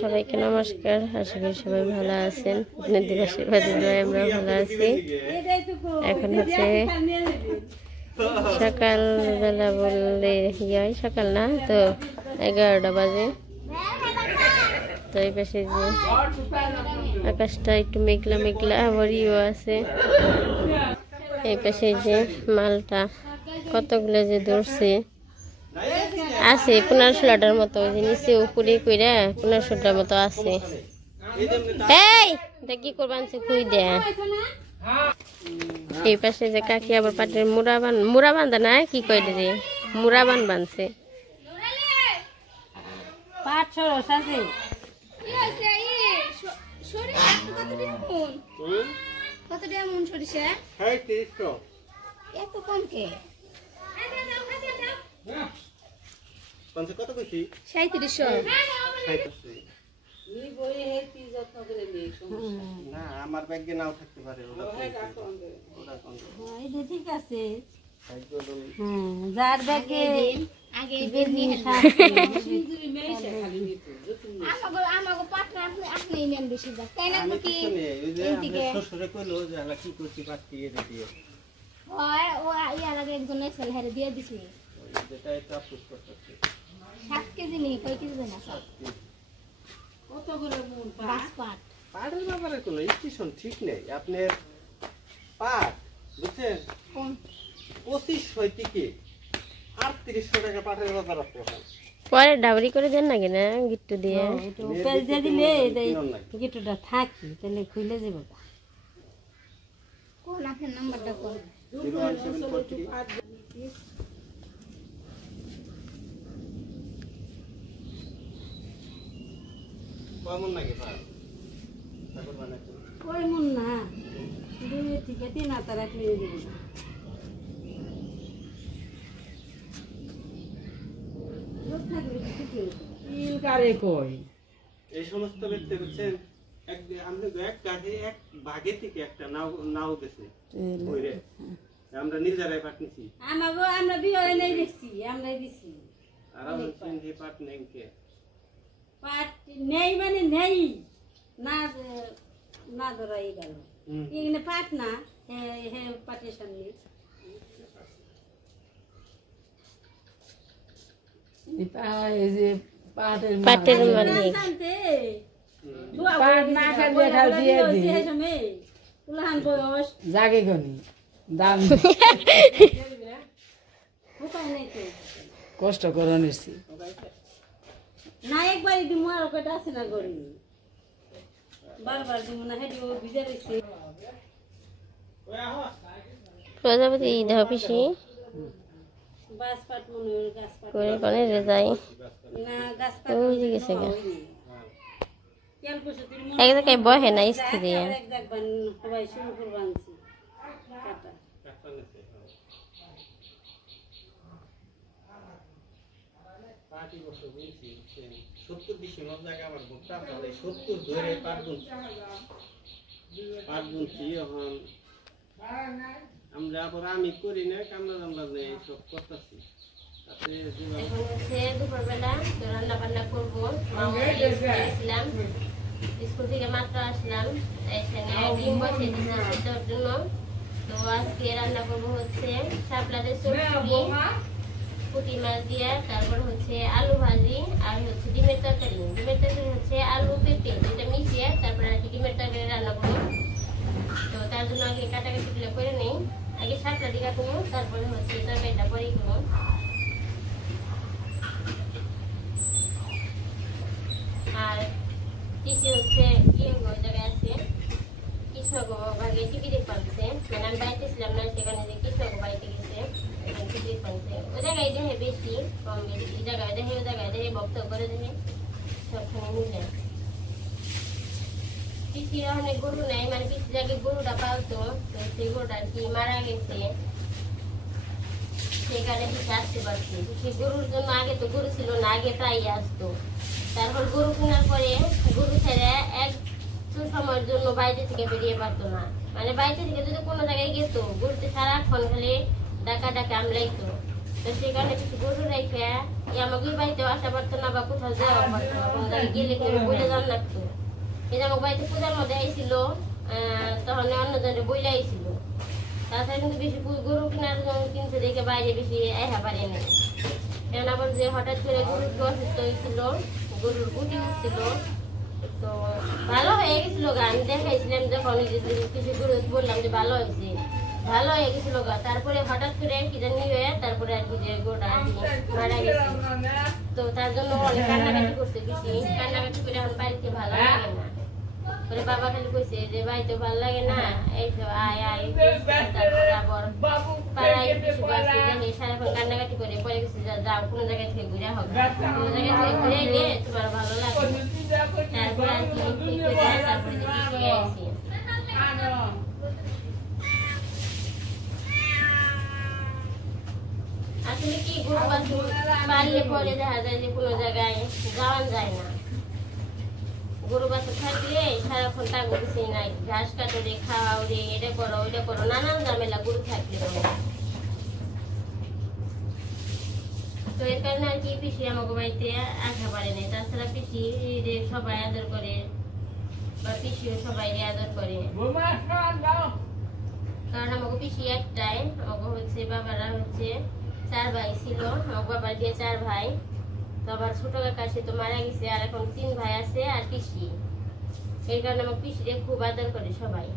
সবাইকে নমস্কার। আশা করি সবাই ভালো আছেন। আপনাদের আশীর্বাদে দোয়ায় আমরা ভালো আছি। এখন হচ্ছে সকালবেলা বললে সকাল না তো 11টা বাজে। তো এই পাশে যে আকাশটা একটু মেঘলা মেঘলা আবার ইও আছে। এই পাশে যে মালটা কতগুলো যে ধরছে আছে 15-16টার মতো, ওই যে নিচে উপরে কইরা 15-16টার মতো আছে। এই এটা কি করবা আনছে খুই দে। এই পাশে যে কাকি আবার পাটের মুড়া বান্ধা না কি কয় রে, মুড়া বানছে। পাট সরস আছে কত টাকা মন সরিষা? ৩০০। এত কম কে? কত কইছি? ৩৭০০। না আমার ব্যাগে নাও থাকতে পারে। ঠিক আছে, যার ব্যাগে আগে আমাকে পাটনা আপনি নেন বেশি যা তাই না কি? শ্বশুরে কইলো যে আমরা কি করছি পাট দিয়ে দিয়ে হয় ও ইয়ার আগে একজন এসেল হেরে দিয়ে দিছি। যেটা এটা আফসোস করতেছি 7 কেজি নেই, কয় কেজি দেনা সব? কত করে মন পাট? পাটের ব্যাপারে কোনো স্টেশন ঠিক নেই। আপনার পাট বুঝছেন কোন 2500 থেকে 3800 টাকা পাটের বাজার আছে। পরে ডাবরি করে দেন নাকি না গিট্টু দিয়ে? একটু উপেল দিয়ে দিলে গিট্টুটা থাকি তাহলে খুলে যাবে। কোন আপনার নাম্বারটা কোন? 01743 কেমন লাগে ভাই? ঠাকুর বানাইছে কই মন না 2 থেকে 3 হাত রাখলে দিব না। এই সমস্ত ব্যক্তি হচ্ছেন এক গাছে এক বাগে থেকে একটা নাও গেছে আমরা নিজেরাই পাট নিছি। আমরা বিয়ে নেই দেখছি, আমরাই দিছি। আর বলছেন যে পাট নেই কে? পাট নেই মানে নেই না, না ধরাই গেল এখানে পাট না। হ্যাঁ পাটের সামনে পাটের মালিক জাগে গনি দাম কষ্ট করে নিচ্ছি না। একবার দিমু আর কয়টা আছে না করি বারবার দিমু না, হেডিও ভিজে রইছে। প্রজাপতি দেহ পিসি বাস পাট মনে গাছ পাট করে কোনে রে যাই না, গাছ পাট ওই যে গেছে গা কেন কইছো তুই এক জায়গায় বহে না স্থির। এক দেখবান সবাই শুরু করবানছি কাটা পাটি বসে বলছি 70 ডিসেম্বর জায়গা আমার ভোটটা তাহলে 70 ধরে পাট বুনছি। এখন আমরা আবার আমি করি না, আমরা যে সব করতেছি। এখন হচ্ছে দুপুরবেলা তো রান্না বান্না করবো। গেছিলাম স্কুল থেকে মাত্র আসলাম, এখানে ডিম বসে দিয়েছি সেটার জন্য। তো আজকে রান্না করবো হচ্ছে শাপলাদের সবজি, পুঁটি মাছ দিয়ে, তারপর হচ্ছে আলু ভাজি আর হচ্ছে ডিমের তরকারি। ডিমের তরকারি হচ্ছে আলু পেঁপে যেটা মিশিয়ে তারপরে আর কি ডিমের তরকারি রান্না করবো। তো তার জন্য আগে কাটাকাটিগুলো করে নেই, আগে শাকটা দিয়ে কাটবো, তারপরে হচ্ছে তরকারিটা পরেই করবো। আর কৃষি হচ্ছে জায়গায় আছে কৃষ্ণগো ভাগে টিভি দেখ পাচ্ছে, মানে আমি বাড়িতে ছিলাম না, সেখানে যে কৃষ্ণগো বাড়িতে গেছে টিভি দেখ পাচ্ছে। ওই জায়গায় দেখে বেশি কম বেশি, এই জায়গায় দেখে ওই জায়গায় দেখে বক্তব্য করে দেখে সবসময় মিলে। পিসির অনেক গরু নেই, মানে পিসি জায়গায় গরুটা পালতো, তো সেই গরুটা আর কি মারা গেছে, সেখানে পিসি আসতে পারছে। পিসি গরুর জন্য আগে তো গরু ছিল না, আগে তাই আসতো। তারপর গরু কেনার পরে গরু ছেড়ে একটু সময়ের জন্য বাইরে থেকে বেরিয়ে পারতো না, মানে বাইরে থেকে যদি কোনো জায়গায় গেতো গরুতে সারাক্ষণ খালি ডাকা ডাকা আমলাইতো। তো সেখানে কিছু গরু রেখে আমাকে বাড়িতেও আসা পারতো না বা কোথাও যাওয়া পারতো না, কোনো জায়গায় গেলে কেউ বলে যান লাগতো। এই যে আমার বাড়িতে পূজার মধ্যে আইছিল, তখন অন্যজনে বইলে আইছিল। তাছাড়া কিন্তু বেশি গরু কেনার কিনতে দেখে বাইরে বেশি আইহা পারে না। কেন আবার যে হঠাৎ করে গরুর অসুস্থ হয়েছিল, গরুর গুটি উঠছিল, তো ভালো হয়ে গেছিল গা। আমি দেখাইছিলাম যখন কিছু গরু বললাম যে ভালো হয়েছে, ভালো হয়ে গেছিল গা। তারপরে হঠাৎ করে কি জানি হয়ে তারপরে আর কি যে গরুটা আর কি মারা গেছে। তো তার জন্য অনেক কান্নাকাটি করছে, বেশি কান্নাকাটি করে এখন বাড়িতে ভালো লাগে না। পরে বাবা খালি কইছে যে বাড়িতে ভালো লাগে না, এই তো আয় আয়। তারপরে আবার পাড়ায় কিছু গাছে দেখে সারাক্ষণ কান্নাকাটি করে পরে গেছে যাও কোনো জায়গায় থেকে ঘুরে হবে, কোনো জায়গায় থেকে ঘুরে এলে তোমার ভালো লাগবে। তারপরে আর কি তারপরে শিখে আসি। আসলে কি গরু বাছুর পারলে পরে দেখা যায় যে কোনো জায়গায় যাওয়া যায় না। গরু বাছুর থাকলে সারাক্ষণ টাকা কিছু নাই, ঘাস কাটো রে, খাওয়াও রে, এটা করো ওইটা করো, নানান ঝামেলা গরু থাকলে। তো এর কারণে আর কি পিসি আমাকে বাড়িতে আসা পারে নাই। তাছাড়া পিসি সবাই আদর করে বা পিসিও সবাই আদর করে, কারণ আমাকে পিসি একটাই। আমাকে হচ্ছে বাবারা হচ্ছে 4 ভাই ছিল, আমার বাবার দিয়ে 4 ভাই। তো আবার ছোট কাকা সে তো মারা গেছে, আর এখন 3 ভাই আছে আর পিসি। এই কারণে আমার পিসিরে খুব আদর করে সবাই।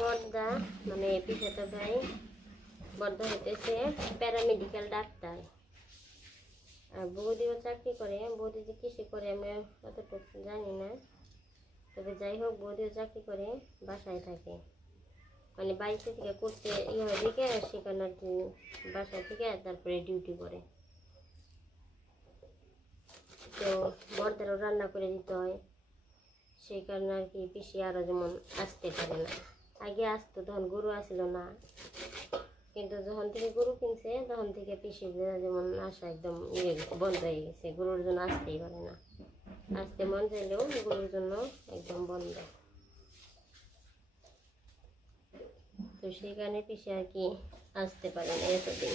বড়দা মানে পিসাতো ভাই, বড়দা হইতেছে প্যারামেডিক্যাল ডাক্তার, আর বৌদিও চাকরি করে। বৌদি যে কৃষি করে আমি অতটুকু জানি না, তবে যাই হোক বৌদিও চাকরি করে, বাসায় থাকে। মানে বাড়িতে থেকে করতে দিকে সেখানে আর কি বাসায় থেকে তারপরে ডিউটি করে। তো বড়দারও রান্না করে দিতে হয়, সেই কারণে আর কি পিসি আরও যেমন আসতে পারে না। আগে আসতো, তখন গরু আসছিল না, কিন্তু যখন থেকে গরু কিনছে তখন থেকে পিসি যেমন আসা একদম বন্ধ হয়ে গেছে। গরুর জন্য আসতেই পারে না, আসতে মন চাইলেও গরুর জন্য একদম বন্ধ। তো সেই কারণে পিসি আর কি আসতে পারে না এতদিন।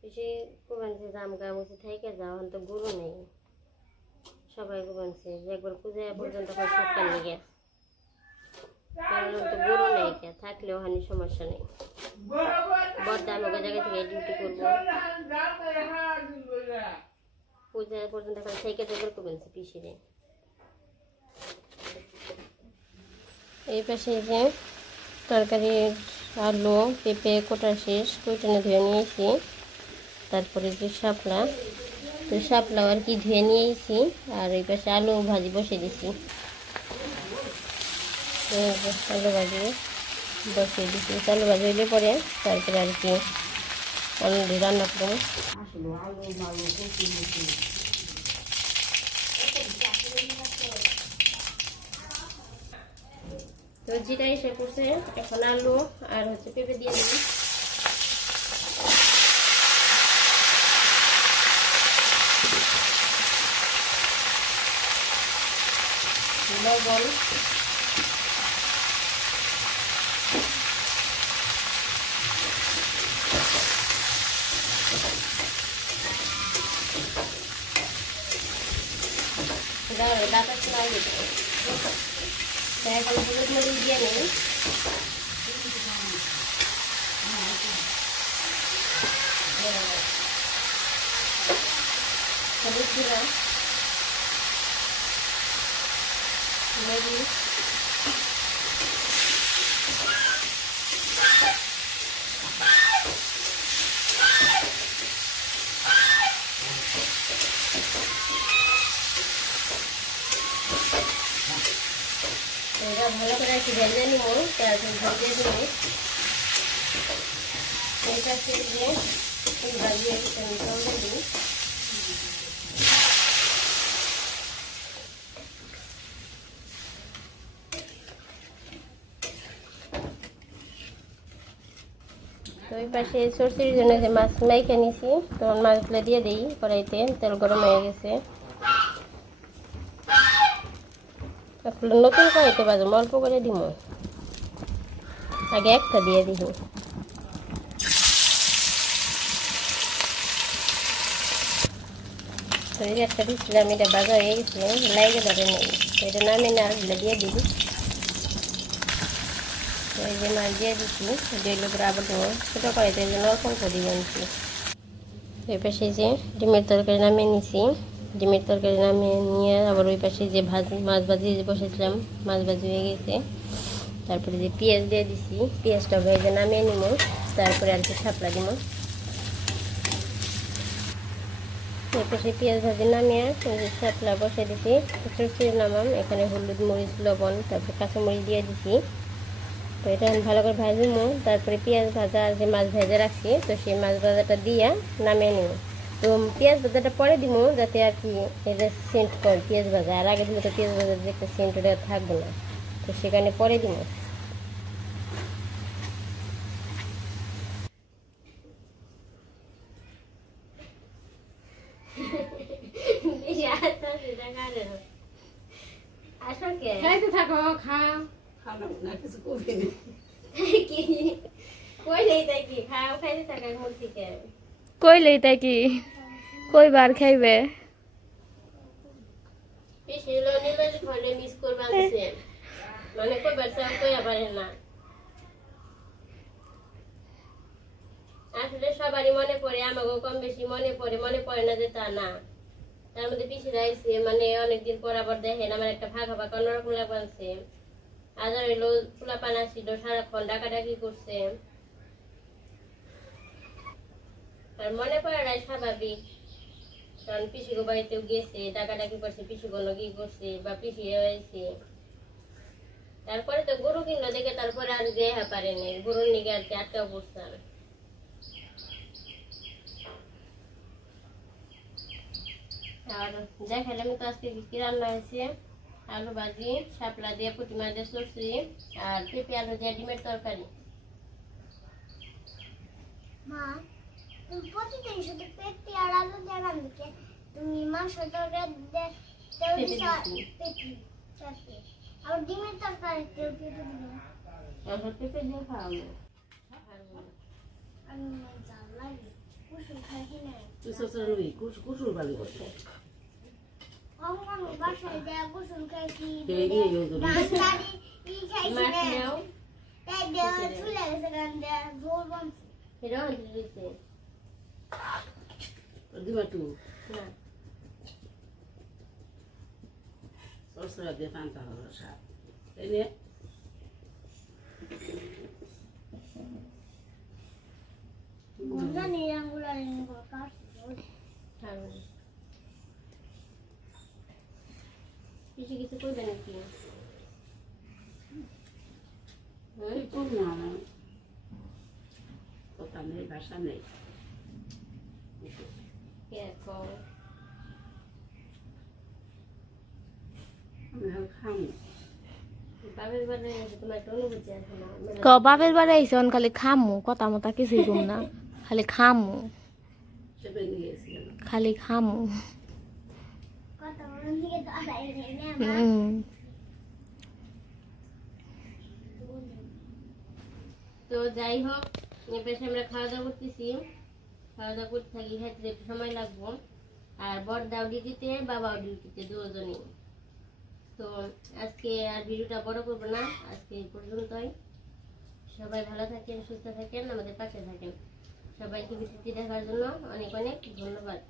পিসি কুবানছে জাম গামুছে থেকে যাও, তো গরু নেই। সবাই কুবানছে যে একবার পূজায় পর্যন্ত সবটা নিয়ে, কারণ তো গরু নেই, কে থাকলেও হানি সমস্যা নেই। বড়দা আমাকে জায়গা থেকে ডিউটি করবো, পূজায় পর্যন্ত এখন থেকে যাবার কুবানছে পিসিরে। এই পাশে যে তরকারির আলু পেঁপে কোটা শেষ, কইটানে ধুয়ে নিয়েছি। তারপরে যে শাপলা, তো শাপলাও আর কি ধুয়ে নিয়েছি। আর এই পাশে আলু ভাজি বসে দিছি, আলু ভাজি বসিয়ে দিছি। আলু ভাজি হইলে পরে তারপরে আর কি আলু রান্না করবো। তো জিরা এসে করছে, এখন আলু আর হচ্ছে পেঁপে দিয়ে দিই। লবণ, ডাটা চড়াই দিতে এখন হলুদ মরিচ দিয়ে নেই। হলুদ জিরা মরিচ ভেজে নিব, তারপর ভেজে দিব। এটা দিয়ে ভাজিয়ে আমি জল দিই। তো ওই পাশে সরষের জন্য যে মাছ মাইখে নিছি, তখন মাছগুলো দিয়ে দিই কড়াইতে। তেল গরম হয়ে গেছে। নতুন কড়াইতে বাজম, অল্প করে দিব, আগে একটা দিয়ে দিব। একটা দিচ্ছিলাম, এটা বাজা হয়ে গেছে, লাইগে ধরে নেই। তো এটা নামিয়ে আলুগুলো দিয়ে দিবি। এই যে মাছ দিয়ে দিচ্ছি, দিলে পরে আবার দেবো ছোটো কড়াইতে, এই জন্য অল্প অল্প দিয়ে আনছি। ওই পাশে যে ডিমের তরকারি নামিয়ে নিছি, ডিমের তরকারি নামিয়ে নিয়ে আবার ওই পাশে যে মাছ ভাজি যে বসেছিলাম, মাছ ভাজি হয়ে গেছে। তারপরে যে পেঁয়াজ দিয়ে দিছি, পেঁয়াজটা ভেজে নামিয়ে নিব, তারপরে আর কি শাপলা দিব। ওই পাশে পেঁয়াজ ভাজি নামিয়ে যে শাপলা বসে দিছি, সরষে নামাম। এখানে হলুদ, মরিচ, লবণ, তারপরে কাঁচামরিচ দিয়ে দিছি। তো এটা আমি ভালো করে ভাজব। তারপরে পেঁয়াজ ভাজা আর যে মাছ ভেজে রাখছি, তো সেই মাছ ভাজাটা দিয়ে নামিয়ে নিব। তো পেঁয়াজ ভাজাটা পরে দিব, যাতে আর কি এটা সেন্ট করে পেঁয়াজ ভাজা। আর আগে দিলে তো পেঁয়াজ ভাজার যে একটা সেন্ট ওটা থাকবে না, তো সেখানে পরে দিব। খাইতে থাকো, খাও। কইলেই তাই কি কইবার খাইবে মানে কইবার চাও কইয়া পারে না। আসলে সবারই মনে পড়ে, আমাকেও কম বেশি মনে পড়ে না যে তা না। তার মধ্যে পিছিয়ে রাখছে, মানে অনেকদিন পর আবার দেখেন আমার একটা ফাঁকা ফাঁকা অন্যরকম লাগছে। আজার হইলো ফুলা পানা ছিল, সারাক্ষণ ডাকাডাকি করছে। আর মনে পড়ে না স্বাভাবিক, কারণ পিসিগো বাড়িতেও গেছে, ডাকাডাকি করছে, পিসিগো কি করছে বা পিসি হয়েছে। তারপরে তো গরু কিনলো দেখে তারপরে আর দেখা পারেনি, গরুর নিকে আর কি আটকাও পড়তাম। আর দেখালাম তো আজকে কি রান্না হয়েছে, আলু ভাজি, শাপলা দিয়ে পুঁটি মাছ দিয়ে সরষে, আর পেঁপে আলু দিয়ে ডিমের তরকারি। মা, তুমি প্রতিদিন শুধু পেঁপে আর আলু দিয়ে রান্না, তুমি মাংস তরকারি তেল দিছো, পেঁপে আর ডিমের তরকারি তেল পেঁপে দিবে। এখন পেঁপে দিয়ে খাওয়াবো। আমি জাল লাগে কুসুম খাই না, তুই শ্বশুর রবি কুসুর বালি করছে। কখন বাসায় দেয়া কুসুম খাইছি, এই ডান্ডারি ই খাইছি মাছ না, নেও, তাই দেওয়া চুলে গেছে কারণ দেয়া জোর বানছে। এটাও আনতে দিয়েছে দিবা টু না। সরষরা দিয়ে পান্তা হবে সাপ, তাই নিয়ে জানি আঙ্গুল আর কাটছে। পিসি কিছু করবে নাকি? কথা নেই, ভাষা নেই। আমি খামো বাপের বাড়ি তোমার একটা অনুভূতি আছে না? বাপের বাড়ি আইসন খালি খামু, কথা মতা কিছুই কম না, খালি খামু, চেপে নিয়ে গেছিলাম। খালি খামু। কথা বলার দিকে তো আড়াই নেই না। তো যাই হোক, এবার আমরা খাওয়া দাওয়া করতেছি, খাওয়া দাওয়া করতে থাকি, খাইতে একটু সময় লাগবো। আর বড়দাও ডিউটিতে, বাবাও ডিউটিতে, দুজনই। তো আজকে আর ভিডিওটা বড় করবো না, আজকে এই পর্যন্তই। সবাই ভালো থাকেন, সুস্থ থাকেন, আমাদের পাশে থাকেন। সবাইকে ভিডিওটি দেখার জন্য অনেক অনেক ধন্যবাদ।